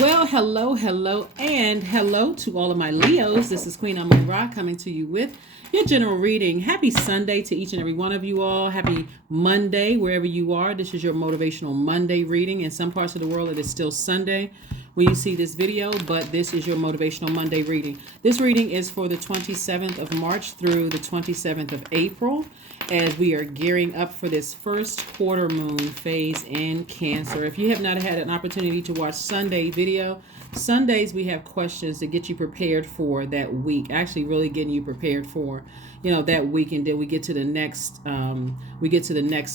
Well, hello, and hello to all of my Leos. This is Queen Amun Ra coming to you with your general reading. Happy Sunday to each and every one of you all. Happy Monday, wherever you are. This is your Motivational Monday reading. In some parts of the world, it is still Sunday when you see this video, but this is your Motivational Monday reading. This reading is for the 27th of March through the 27th of April, as we are gearing up for this first quarter moon phase in Cancer. If you have not had an opportunity to watch Sunday video, Sundays we have questions to get you prepared for that week. Actually, really getting you prepared for, that week, and then we get to the next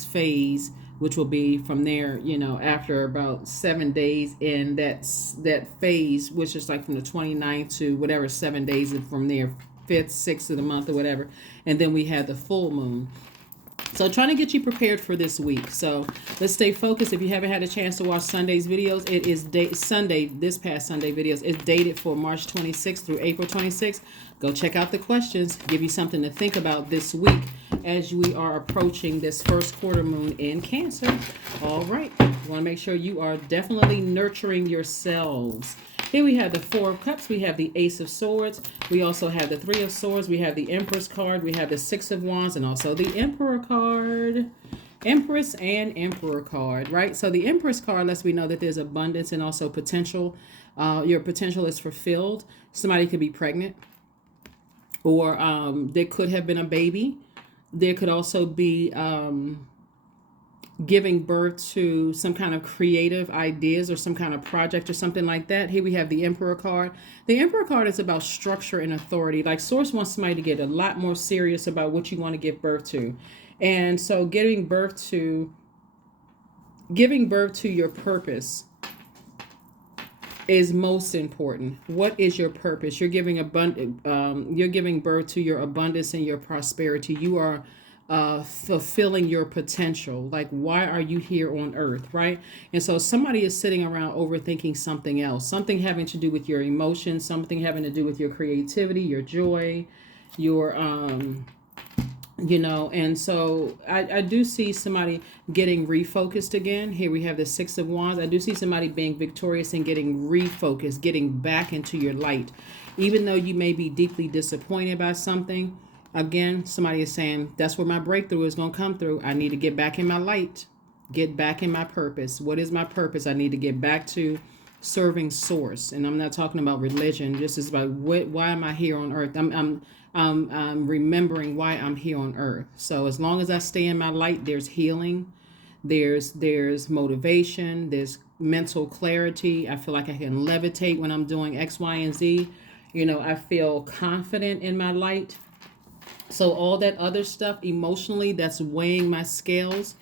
phase, which will be from there, after about 7 days in that phase, which is like from the 29th to whatever 7 days from there, 5th, 6th of the month or whatever. And then we have the full moon. So trying to get you prepared for this week. So let's stay focused. If you haven't had a chance to watch Sunday's videos, it is this past Sunday videos. It's dated for March 26th through April 26th. Go check out the questions. Give you something to think about this week as we are approaching this first quarter moon in Cancer. All right. You want to make sure you are definitely nurturing yourselves. Here we have the Four of Cups. We have the Ace of Swords. We also have the Three of Swords. We have the Empress card. We have the Six of Wands and also the Emperor card. Empress and Emperor card, right? So the Empress card lets me know that there's abundance and also potential. Your potential is fulfilled. Somebody could be pregnant, or there could have been a baby. There could also be giving birth to some kind of creative ideas or some kind of project or something like that. Here we have the Emperor card. The Emperor card is about structure and authority. Like Source wants somebody to get a lot more serious about what you want to give birth to. And so giving birth to your purpose is most important. What is your purpose? You're giving birth to your abundance and your prosperity. You are fulfilling your potential. Like, why are you here on earth, right? And so somebody is sitting around overthinking something else, something having to do with your emotions, something having to do with your creativity, your joy, your and so I do see somebody getting refocused again. Here we have the Six of Wands. I do see somebody being victorious and getting refocused, getting back into your light. Even though you may be deeply disappointed by something, again, somebody is saying, that's where my breakthrough is going to come through. I need to get back in my light, get back in my purpose. What is my purpose? I need to get back to serving Source. And I'm not talking about religion. This is about why am I here on earth? I'm remembering why I'm here on earth. So as long as I stay in my light, there's healing, there's motivation, there's mental clarity. I feel like I can levitate when I'm doing X, Y, and Z. I feel confident in my light. So all that other stuff emotionally that's weighing my scales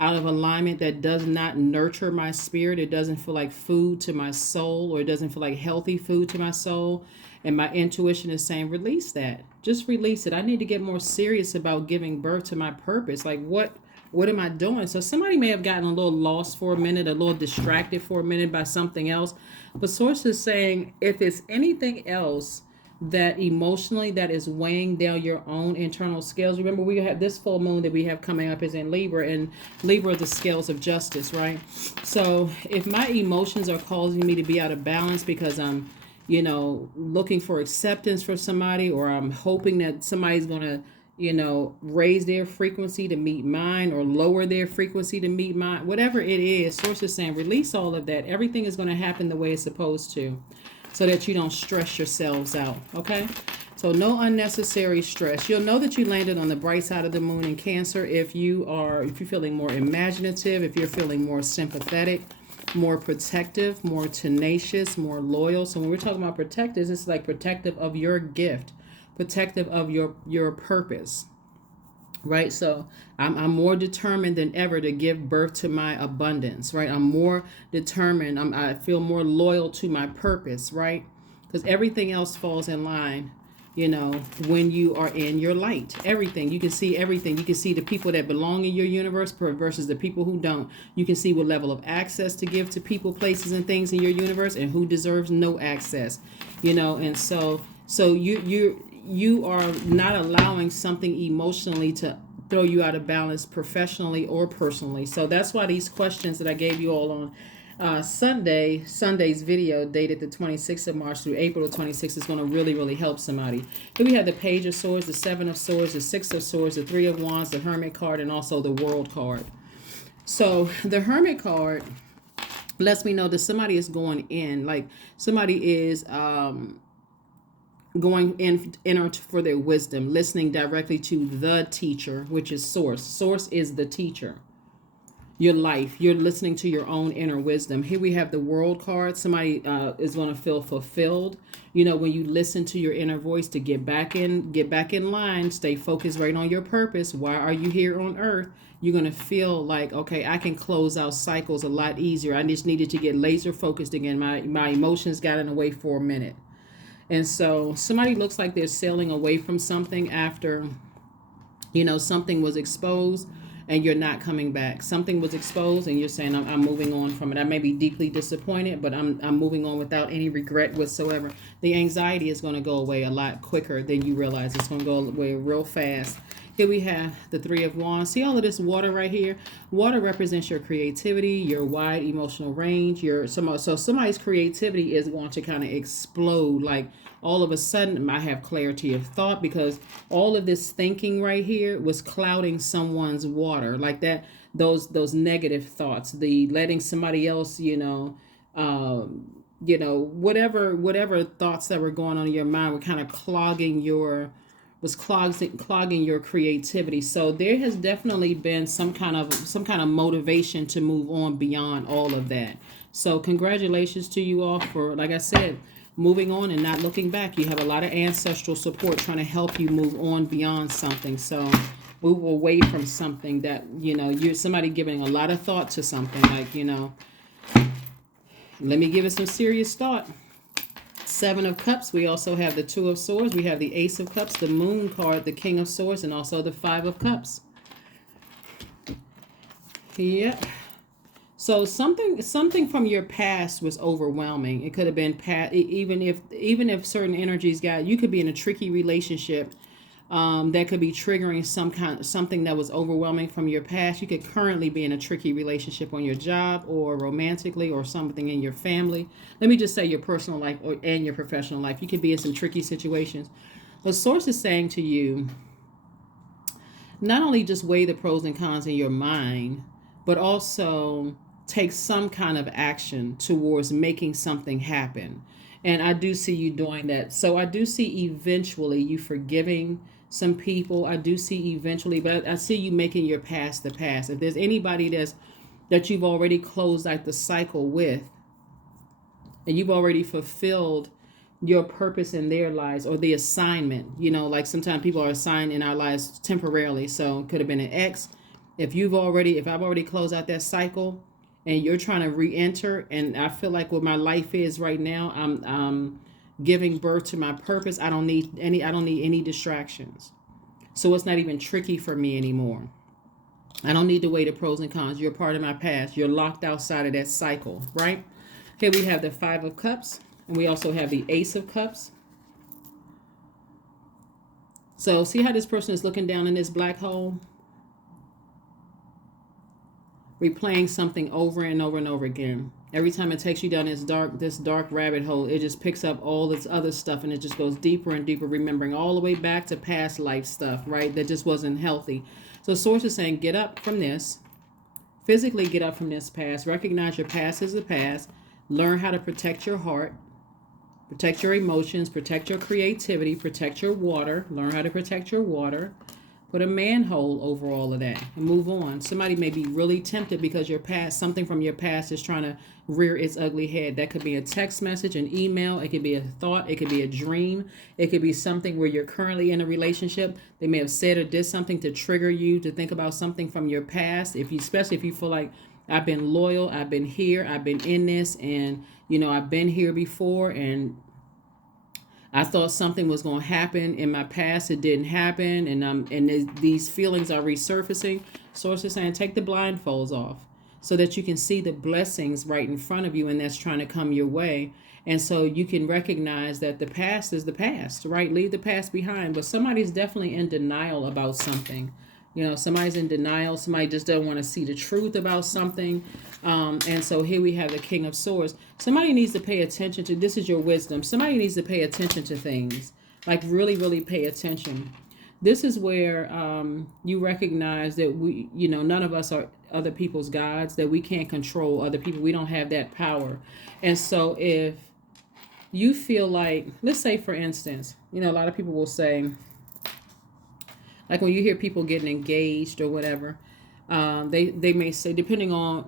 out of alignment, that does not nurture my spirit, it doesn't feel like food to my soul, or it doesn't feel like healthy food to my soul, and my intuition is saying, release that. Just release it. I need to get more serious about giving birth to my purpose. Like, what am I doing? So somebody may have gotten a little lost for a minute, a little distracted for a minute by something else. But Source is saying, if it's anything else that emotionally that is weighing down your own internal scales. Remember, we have this full moon that we have coming up is in Libra, and Libra are the scales of justice, right? So if my emotions are causing me to be out of balance because I'm looking for acceptance for somebody, or I'm hoping that somebody's going to raise their frequency to meet mine, or lower their frequency to meet mine, whatever it is, Source is saying, release all of that. Everything is going to happen the way it's supposed to, so that you don't stress yourselves out, okay? So no unnecessary stress. You'll know that you landed on the bright side of the moon in Cancer if you're feeling more imaginative, if you're feeling more sympathetic, more protective, more tenacious, more loyal. So when we're talking about protective, it's like protective of your gift, protective of your purpose, right? So I'm more determined than ever to give birth to my abundance, right? I'm more determined. I feel more loyal to my purpose, right? Because everything else falls in line, when you are in your light. Everything. You can see everything. You can see the people that belong in your universe versus the people who don't. You can see what level of access to give to people, places, and things in your universe, and who deserves no access, and so you are not allowing something emotionally to throw you out of balance professionally or personally. So that's why these questions that I gave you all on Sunday's video dated the 26th of March through April the 26th is going to really, really help somebody. Here we have the Page of Swords, the Seven of Swords, the Six of Swords, the Three of Wands, the Hermit card, and also the World card. So the Hermit card lets me know that somebody is going in, like somebody is going in for their wisdom, listening directly to the teacher, which is Source. Source is the teacher. Your life, you're listening to your own inner wisdom. Here we have the World card. Somebody is going to feel fulfilled. You know, when you listen to your inner voice to get back in line, stay focused right on your purpose. Why are you here on earth? You're going to feel like, okay, I can close out cycles a lot easier. I just needed to get laser focused again. My emotions got in the way for a minute. And so somebody looks like they're sailing away from something after, you know, something was exposed. And you're not coming back. Something was exposed and you're saying, I'm moving on from it. I may be deeply disappointed, but I'm moving on without any regret whatsoever. The anxiety is going to go away a lot quicker than you realize. It's going to go away real fast. Here we have the Three of Wands. See all of this water right here? Water represents your creativity, your wide emotional range. So somebody's creativity is going to kind of explode. Like all of a sudden, I have clarity of thought because all of this thinking right here was clouding someone's water, like that. Those negative thoughts, the letting somebody else, whatever thoughts that were going on in your mind were kind of clogging your creativity. So there has definitely been some kind of motivation to move on beyond all of that. So congratulations to you all for, like I said, moving on and not looking back. You have a lot of ancestral support trying to help you move on beyond something. So move away from something that, you're somebody giving a lot of thought to something like, let me give it some serious thought. Seven of Cups. We also have the Two of Swords. We have the Ace of Cups, the Moon card, the King of Swords, and also the Five of Cups. Yeah. So something from your past was overwhelming. It could have been past, even if certain energies you could be in a tricky relationship that could be triggering something that was overwhelming from your past. You could currently be in a tricky relationship on your job or romantically or something in your family. Let me just say your personal life and your professional life. You could be in some tricky situations. The source is saying to you, not only just weigh the pros and cons in your mind, but also take some kind of action towards making something happen. And I do see you doing that. So I do see eventually you forgiving some people. I do see eventually, but I see you making your past the past. If there's anybody that you've already closed like the cycle with, and you've already fulfilled your purpose in their lives or the assignment, like sometimes people are assigned in our lives temporarily. So it could have been an ex. If I've already closed out that cycle and you're trying to re-enter, and I feel like what my life is right now, I'm giving birth to my purpose. I don't need any distractions. So it's not even tricky for me anymore. I don't need to weigh the pros and cons. You're part of my past. You're locked outside of that cycle, right? Here we have the Five of Cups, and we also have the Ace of Cups. So see how this person is looking down in this black hole? Replaying something over and over and over again. Every time it takes you down this dark rabbit hole, it just picks up all this other stuff and it just goes deeper and deeper, remembering all the way back to past life stuff, right? That just wasn't healthy. So Source is saying, get up from this. Physically get up from this past. Recognize your past is the past. Learn how to protect your heart. Protect your emotions. Protect your creativity. Protect your water. Learn how to protect your water. Put a manhole over all of that and move on. Somebody may be really tempted because something from your past is trying to rear its ugly head. That could be a text message, an email. It could be a thought. It could be a dream. It could be something where you're currently in a relationship. They may have said or did something to trigger you to think about something from your past. Especially if you feel like, I've been loyal, I've been here, I've been in this, and I've been here before, and I thought something was going to happen in my past. It didn't happen. And these feelings are resurfacing. Source is saying, take the blindfolds off so that you can see the blessings right in front of you. And that's trying to come your way. And so you can recognize that the past is the past, right? Leave the past behind. But somebody's definitely in denial about something. Somebody's in denial. Somebody just doesn't want to see the truth about something. And so here we have the King of Swords. Somebody needs to pay attention to, this is your wisdom. Somebody needs to pay attention to things, like really, really pay attention. This is where you recognize that none of us are other people's gods, that we can't control other people. We don't have that power. And so if you feel like, let's say, for instance, a lot of people will say, like when you hear people getting engaged or whatever, they may say, depending on,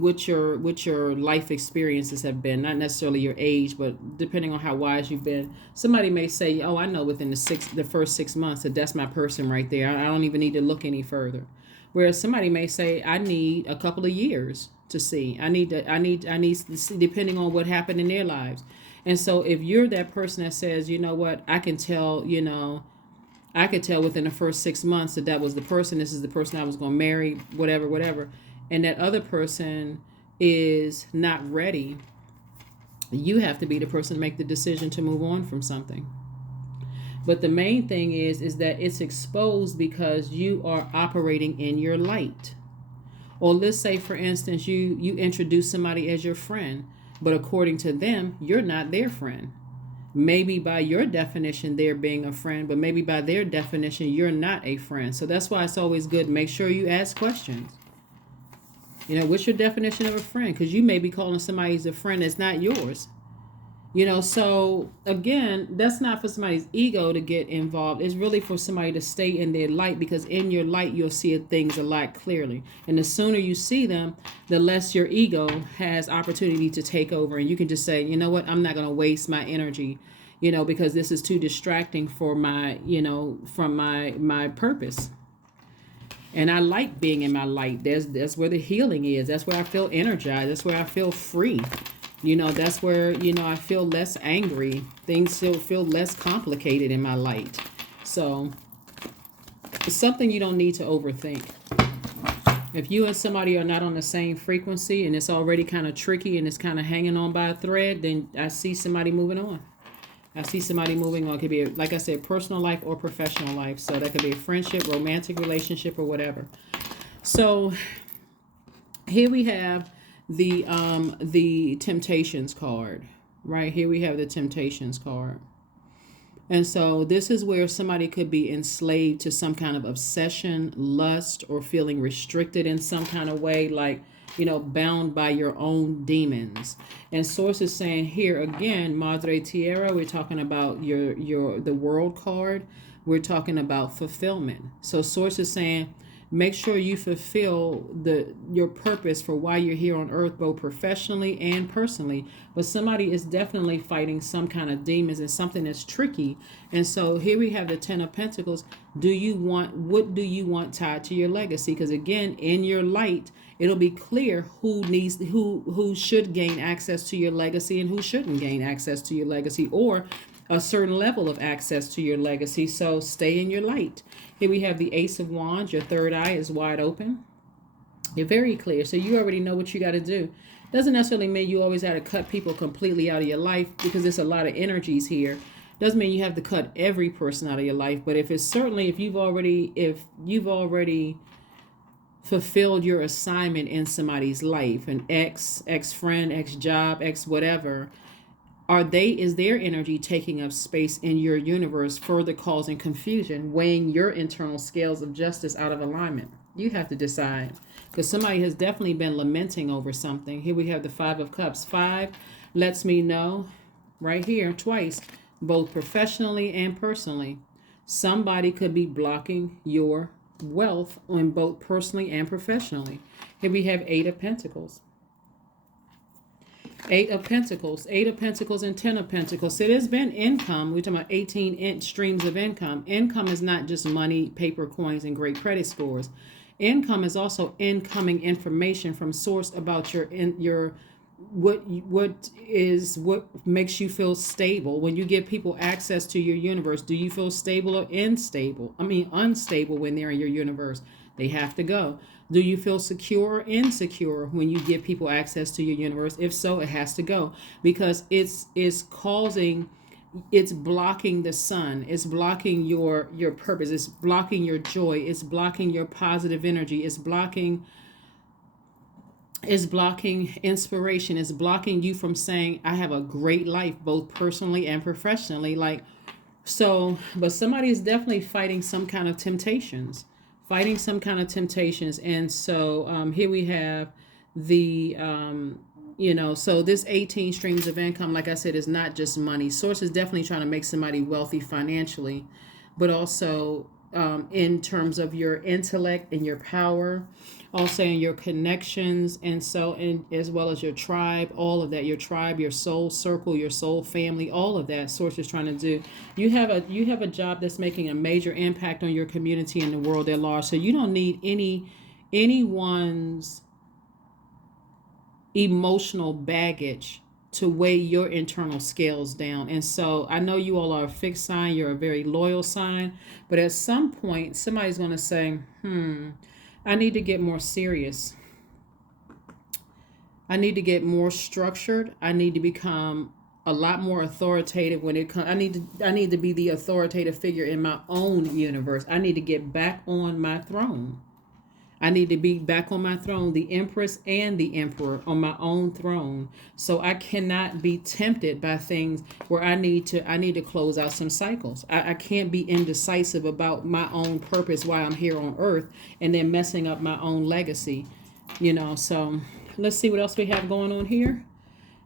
what your life experiences have been, not necessarily your age, but depending on how wise you've been. Somebody may say, oh, I know within the first 6 months that's my person right there. I don't even need to look any further. Whereas somebody may say, I need a couple of years to see. I need to see, depending on what happened in their lives. And so if you're that person that says, you know what, I could tell within the first 6 months that was the person, this is the person I was going to marry, whatever. And that other person is not ready. You have to be the person to make the decision to move on from something. But the main thing is that it's exposed because you are operating in your light. Or let's say, for instance, you introduce somebody as your friend, but according to them, you're not their friend. Maybe by your definition, they're being a friend, but maybe by their definition, you're not a friend. So that's why it's always good to make sure you ask questions. What's your definition of a friend? Because you may be calling somebody a friend that's not yours. So again, that's not for somebody's ego to get involved. It's really for somebody to stay in their light, because in your light, you'll see things a lot clearly. And the sooner you see them, the less your ego has opportunity to take over. And you can just say, you know what, I'm not going to waste my energy, because this is too distracting for my, from my purpose. And I like being in my light. That's where the healing is. That's where I feel energized. That's where I feel free. That's where, I feel less angry. Things still feel less complicated in my light. So it's something you don't need to overthink. If you and somebody are not on the same frequency and it's already kind of tricky and it's kind of hanging on by a thread, then I see somebody moving on. It could be, like I said, personal life or professional life. So that could be a friendship, romantic relationship, or whatever. So here we have the Temptations card. Right here we have the Temptations card. And so this is where somebody could be enslaved to some kind of obsession, lust, or feeling restricted in some kind of way, like, bound by your own demons. And Source is saying here again, Madre Tierra, we're talking about the World card. We're talking about fulfillment. So Source is saying, make sure you fulfill your purpose for why you're here on earth, both professionally and personally. But somebody is definitely fighting some kind of demons and something that's tricky. And so here we have the Ten of Pentacles. What do you want tied to your legacy? Because again, in your light, it'll be clear who should gain access to your legacy and who shouldn't gain access to your legacy, or a certain level of access to your legacy. So stay in your light. Here we have the Ace of Wands. Your third eye is wide open. You're very clear. So you already know what you got to do. Doesn't necessarily mean you always have to cut people completely out of your life, because there's a lot of energies here. Doesn't mean you have to cut every person out of your life. But if you've already fulfilled your assignment in somebody's life, an ex-friend, ex-job, ex-whatever, is their energy taking up space in your universe, further causing confusion, weighing your internal scales of justice out of alignment? You have to decide, because somebody has definitely been lamenting over something. Here we have the Five of Cups. 5 lets me know right here twice, both professionally and personally, somebody could be blocking your wealth on both personally and professionally. Here we have 8 of Pentacles. 8 of Pentacles and 10 of Pentacles. So there's been income. We're talking about 18 streams of income. Income is not just money, paper, coins, and great credit scores. Income is also incoming information from Source about what makes you feel stable. When you give people access to your universe, do you feel stable or unstable when they're in your universe? They have to go. Do you feel secure or insecure when you give people access to your universe? If so, it has to go, because it's causing it's blocking the sun, it's blocking your purpose, it's blocking your joy, it's blocking your positive energy, it's blocking inspiration, it's blocking you from saying I have a great life both personally and professionally. Like, so, but somebody is definitely fighting some kind of temptations, and so here we have the so this 18 streams of income, like I said, is not just money. Source is definitely trying to make somebody wealthy financially, but also in terms of your intellect and your power, also in your connections, and so and as well as your tribe, all of that, your tribe, your soul circle, your soul family, all of that. Source is trying to do. You have a job that's making a major impact on your community and the world at large. So you don't need anyone's emotional baggage to weigh your internal scales down. And so I know you all are a fixed sign, you're a very loyal sign, but at some point somebody's going to say, I need to get more serious. I need to get more structured. I need to become a lot more authoritative when it comes. I need to be the authoritative figure in my own universe. I need to get back on my throne. I need to be back on my throne, the Empress and the Emperor on my own throne. So I cannot be tempted by things where I need to close out some cycles. I can't be indecisive about my own purpose while I'm here on earth and then messing up my own legacy. So let's see what else we have going on here.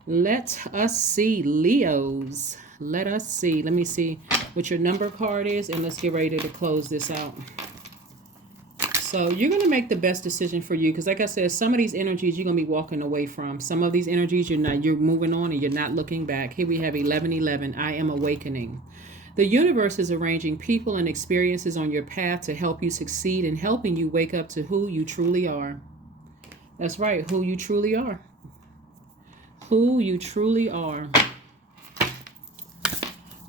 Let us see, Leos. Let us see. Let me see what your number card is, and let's get ready to close this out. So you're going to make the best decision for you, because like I said, some of these energies you're going to be walking away from. Some of these energies you're moving on and you're not looking back. Here we have 1111. I am awakening. The universe is arranging people and experiences on your path to help you succeed and helping you wake up to who you truly are. That's right, who you truly are. Who you truly are.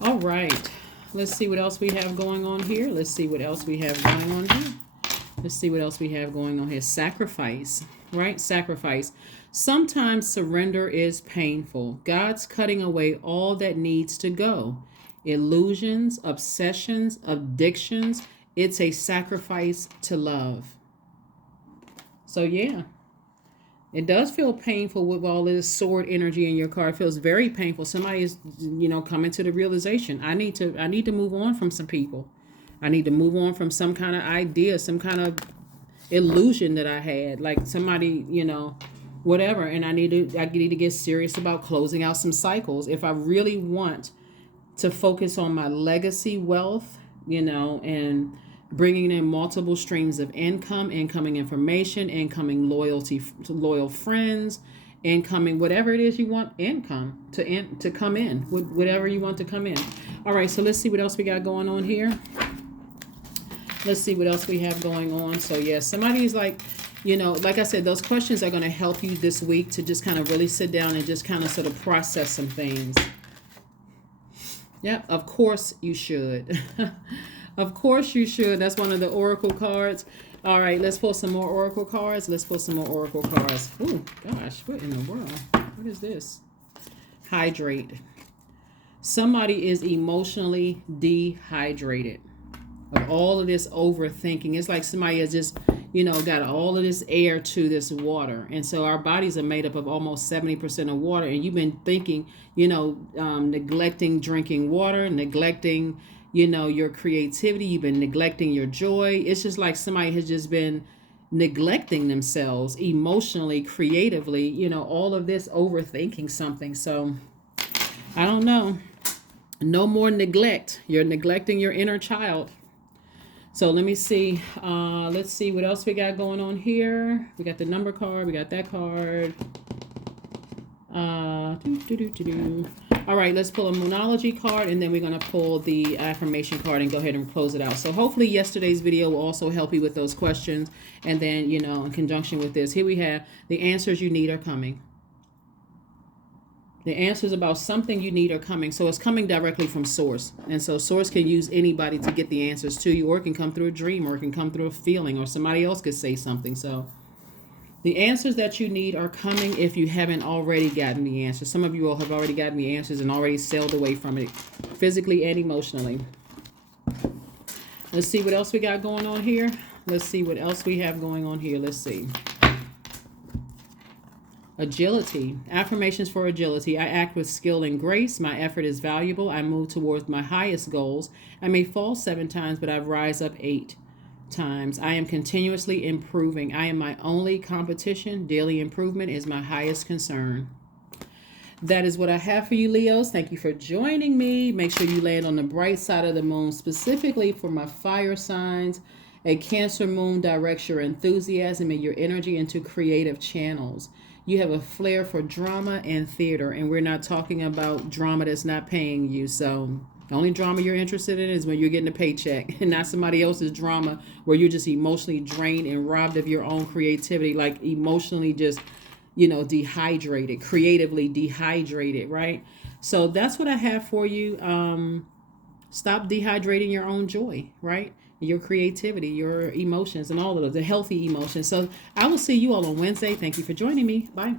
All right. Let's see what else we have going on here. Let's see what else we have going on here. Let's see what else we have going on here. Sacrifice, right? Sacrifice. Sometimes surrender is painful. God's cutting away all that needs to go. Illusions, obsessions, addictions. It's a sacrifice to love. So yeah, it does feel painful with all this sword energy in your card. It feels very painful. Somebody is, coming to the realization. I need to move on from some people. I need to move on from some kind of idea, some kind of illusion that I had, like somebody, whatever. And I need to get serious about closing out some cycles. If I really want to focus on my legacy wealth, and bringing in multiple streams of income, incoming information, incoming loyalty, loyal friends, incoming whatever it is you want income to come in, whatever you want to come in. All right, so let's see what else we got going on here. Let's see what else we have going on. So yeah, somebody's like, like I said, those questions are going to help you this week to just kind of really sit down and just kind of sort of process some things. Yeah, of course you should. Of course you should. That's one of the oracle cards. All right, let's pull some more oracle cards. Oh, gosh, what in the world? What is this? Hydrate. Somebody is emotionally dehydrated. Of all of this overthinking. It's like somebody has just, got all of this air to this water. And so our bodies are made up of almost 70% of water. And you've been thinking, neglecting drinking water, neglecting, your creativity. You've been neglecting your joy. It's just like somebody has just been neglecting themselves emotionally, creatively, all of this overthinking something. So I don't know. No more neglect. You're neglecting your inner child. So let me see. Let's see what else we got going on here. We got the number card. We got that card. All right, let's pull a Moonology card, and then we're going to pull the affirmation card and go ahead and close it out. So hopefully yesterday's video will also help you with those questions. And then, in conjunction with this, here we have the answers you need are coming. The answers about something you need are coming. So it's coming directly from source. And so source can use anybody to get the answers to you, or it can come through a dream, or it can come through a feeling, or somebody else could say something. So The answers that you need are coming if you haven't already gotten the answers. Some of you all have already gotten the answers and already sailed away from it, physically and emotionally. Let's see what else we got going on here. Let's see what else we have going on here. Let's see. Agility. Affirmations for agility. I act with skill and grace. My effort is valuable. I move towards my highest goals. I may fall 7 times, but I rise up 8 times. I am continuously improving. I am my only competition. Daily improvement is my highest concern. That is what I have for you, Leos. Thank you for joining me. Make sure you land on the bright side of the moon, specifically for my fire signs. A Cancer moon directs your enthusiasm and your energy into creative channels. You have a flair for drama and theater, and we're not talking about drama that's not paying you. So the only drama you're interested in is when you're getting a paycheck, and not somebody else's drama where you're just emotionally drained and robbed of your own creativity, like emotionally just, dehydrated, creatively dehydrated, right? So that's what I have for you. Stop dehydrating your own joy, right? Your creativity, your emotions, and all of those, the healthy emotions. So I will see you all on Wednesday. Thank you for joining me. Bye.